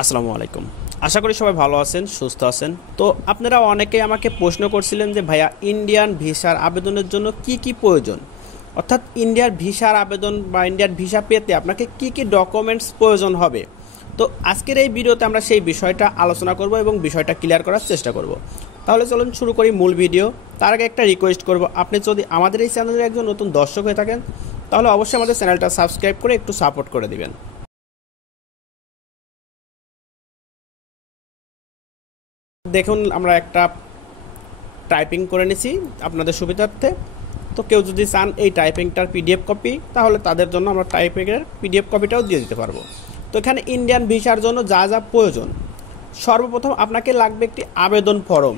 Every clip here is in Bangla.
আসসালামু আলাইকুম। আশা করি সবাই ভালো আছেন, সুস্থ আছেন। তো আপনারা অনেকেই আমাকে প্রশ্ন করছিলেন যে ভাইয়া ইন্ডিয়ান ভিসার আবেদনের জন্য কি কি প্রয়োজন, অর্থাৎ ইন্ডিয়ার ভিসার আবেদন বা ইন্ডিয়ার ভিসা পেতে আপনাকে কি কি ডকুমেন্টস প্রয়োজন হবে। তো আজকের এই ভিডিওতে আমরা সেই বিষয়টা আলোচনা করব এবং বিষয়টা ক্লিয়ার করার চেষ্টা করব। তাহলে চলুন শুরু করি মূল ভিডিও। তার আগে একটা রিকোয়েস্ট করব, আপনি যদি আমাদের এই চ্যানেলের একজন নতুন দর্শক হয়ে থাকেন তাহলে অবশ্যই আমাদের চ্যানেলটা সাবস্ক্রাইব করে একটু সাপোর্ট করে দিবেন। দেখুন আমরা একটা টাইপিং করে নিছি আপনাদের সুবিধার্থে। তো কেউ যদি চান এই টাইপিংটার পিডিএফ কপি তাহলে তাদের জন্য আমরা টাইপিংয়ের পিডিএফ কপিটাও দিয়ে দিতে পারবো। তো এখানে ইন্ডিয়ান ভিসার জন্য যা যা প্রয়োজন, সর্বপ্রথম আপনাকে লাগবে একটি আবেদন ফর্ম।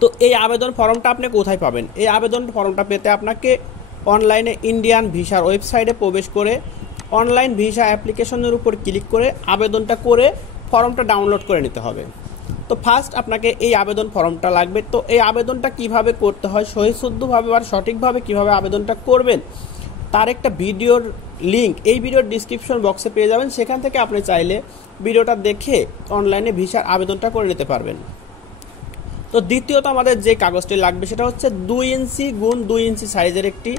তো এই আবেদন ফর্মটা আপনি কোথায় পাবেন? এই আবেদন ফর্মটা পেতে আপনাকে অনলাইনে ইন্ডিয়ান ভিসার ওয়েবসাইটে প্রবেশ করে অনলাইন ভিসা অ্যাপ্লিকেশনের উপর ক্লিক করে আবেদনটা করে ফর্মটা ডাউনলোড করে নিতে হবে। তো ফার্স্ট আপনাকে এই আবেদন ফর্মটা লাগবে। তো এই আবেদনটা কিভাবে করতে হয়, সহিশুদ্ধভাবে আর সঠিকভাবে কিভাবে আবেদনটা করবেন তার একটা ভিডিওর লিঙ্ক এই ভিডিওর ডিসক্রিপশন বক্সে পেয়ে যাবেন। সেখান থেকে আপনি চাইলে ভিডিওটা দেখে অনলাইনে ভিসার আবেদনটা করে নিতে পারবেন। তো দ্বিতীয়ত আমাদের যে কাগজটি লাগবে সেটা হচ্ছে 2 ইঞ্চি গুণ 2 ইঞ্চি সাইজের একটি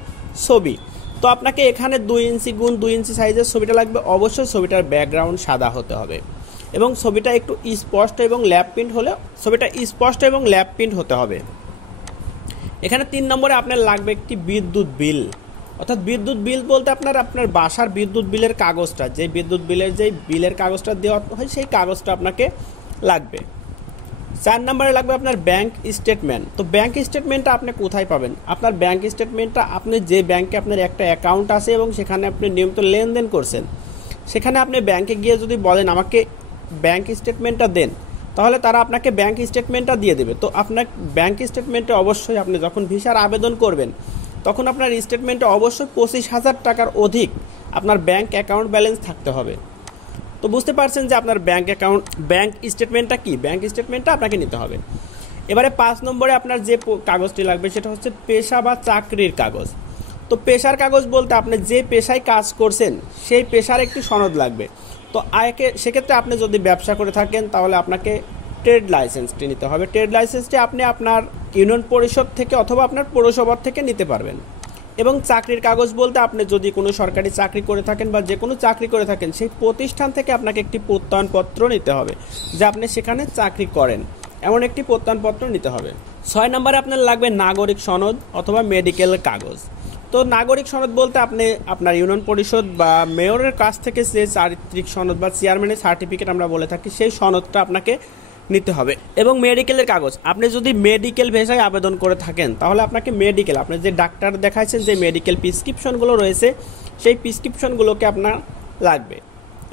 ছবি। তো আপনাকে এখানে 2 ইঞ্চি গুণ 2 ইঞ্চি সাইজের ছবিটা লাগবে। অবশ্যই ছবিটার ব্যাকগ্রাউন্ড সাদা হতে হবে এবং ছবিটা একটু স্পষ্ট এবং ল্যাপ প্রিন্ট হলে হতে হবে। এখানে 3 নম্বরে আপনার লাগবে একটি বিদ্যুৎ বিল, অর্থাৎ বিদ্যুৎ বিল বলতে আপনার বাসার বিদ্যুৎ বিলের কাগজটা, যে বিদ্যুৎ বিলের যে বিলের কাগজটা দেওয়া হয় সেই কাগজটা আপনাকে লাগবে। 4 নম্বরে লাগবে আপনার ব্যাংক স্টেটমেন্ট। তো ব্যাংক স্টেটমেন্টটা আপনি কোথায় পাবেন? আপনার ব্যাংক স্টেটমেন্টটা আপনি যে ব্যাংকে আপনার একটা অ্যাকাউন্ট আছে এবং সেখানে আপনি নিয়মিত লেনদেন করছেন, সেখানে আপনি ব্যাংকে গিয়ে যদি বলেন আমাকে ব্যাংক স্টেটমেন্টটা দেন, তাহলে তারা আপনাকে ব্যাংক স্টেটমেন্টটা দিয়ে দেবে। তো আপনার ব্যাংক স্টেটমেন্টে অবশ্যই আপনি যখন ভিসার আবেদন করবেন তখন আপনার স্টেটমেন্টে অবশ্যই 25,000 টাকার অধিক আপনার ব্যাংক অ্যাকাউন্ট ব্যালেন্স থাকতে হবে। তো বুঝতে পারছেন যে আপনার ব্যাংক স্টেটমেন্টটা কি, ব্যাংক স্টেটমেন্টটা আপনাকে নিতে হবে। এবারে 5 নম্বরে আপনার যে কাগজটি লাগবে সেটা হচ্ছে পেশা বা চাকরির কাগজ। তো পেশার কাগজ বলতে আপনি যে পেশায় কাজ করছেন সেই পেশার একটি সনদ লাগবে। তো সেক্ষেত্রে আপনি যদি ব্যবসা করে থাকেন তাহলে আপনাকে ট্রেড লাইসেন্সটি নিতে হবে। ট্রেড লাইসেন্সটি আপনি আপনার ইউনিয়ন পরিষদ থেকে অথবা আপনার পৌরসভা থেকে নিতে পারবেন। এবং চাকরির কাগজ বলতে আপনি যদি কোনো সরকারি চাকরি করে থাকেন বা যে কোনো চাকরি করে থাকেন সেই প্রতিষ্ঠান থেকে আপনাকে একটি প্রত্যয়নপত্র নিতে হবে যে আপনি সেখানে চাকরি করেন, এমন একটি প্রত্যয়নপত্র নিতে হবে। 6 নম্বরে আপনার লাগবে নাগরিক সনদ অথবা মেডিকেল কাগজ। তো নাগরিক সনদ বলতে আপনি আপনার ইউনিয়ন পরিষদ বা মেয়রের কাছ থেকে যে চারিত্রিক সনদ বা চেয়ারম্যানের সার্টিফিকেট আমরা বলে থাকি সেই সনদটা আপনাকে নিতে হবে। এবং মেডিকেলের কাগজ, আপনি যদি মেডিকেল ভিসায় আবেদন করে থাকেন তাহলে আপনাকে মেডিকেল, আপনি যে ডাক্তার দেখাচ্ছেন যে মেডিকেল প্রেসক্রিপশনগুলো রয়েছে সেই প্রেসক্রিপশনগুলোকে আপনার লাগবে।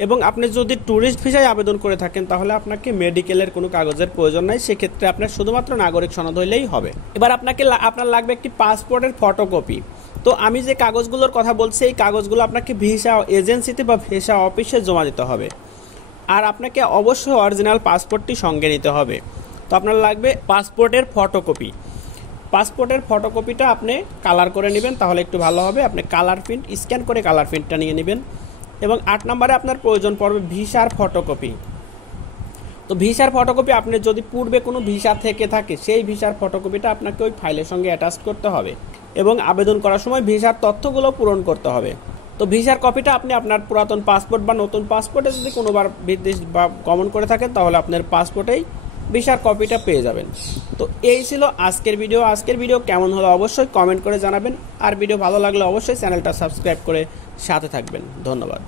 এবং আপনি যদি ট্যুরিস্ট ভিসায় আবেদন করে থাকেন তাহলে আপনাকে মেডিকেলের কোনো কাগজের প্রয়োজন নাই, সেক্ষেত্রে আপনার শুধুমাত্র নাগরিক সনদ হইলেই হবে। এবার আপনার লাগবে একটি পাসপোর্টের ফটোকপি। তো আমি যে কাগজগুলোর কথা বলছি এই কাগজগুলো আপনাকে ভিসা এজেন্সিতে বা ভিসা অফিসে জমা দিতে হবে। আর আপনাকে অবশ্যই অরিজিনাল পাসপোর্টটি সঙ্গে নিতে হবে। তো আপনার লাগবে পাসপোর্টের ফটোকপি। পাসপোর্টের ফটোকপিটা আপনি কালার করে নেবেন তাহলে একটু ভালো হবে। আপনি কালার প্রিন্ট স্ক্যান করে কালার প্রিন্টটা নিয়ে নেবেন। এবং 8 নম্বরে আপনার প্রয়োজন পড়বে ভিসার ফটোকপি। তো ভিসার ফটোকপি আপনি যদি পূর্বে কোনো ভিসা থেকে থাকে সেই ভিসার ফটোকপিটা আপনাকে ওই ফাইলের সঙ্গে অ্যাটাচ করতে হবে এবং আবেদন করার সময় ভিসার তথ্যগুলো পূরণ করতে হবে। তো ভিসার কপিটা আপনি আপনার পুরাতন পাসপোর্ট বা নতুন পাসপোর্টে যদি কোনোবার বিদেশ বা গমন করে থাকেন তাহলে আপনার পাসপোর্টেই ভিসার কপিটা পেয়ে যাবেন। তো এই ছিল আজকের ভিডিও কেমন হলো অবশ্যই কমেন্ট করে জানাবেন। আর ভিডিও ভালো লাগলে অবশ্যই চ্যানেলটা সাবস্ক্রাইব করে সাথে থাকবেন। ধন্যবাদ।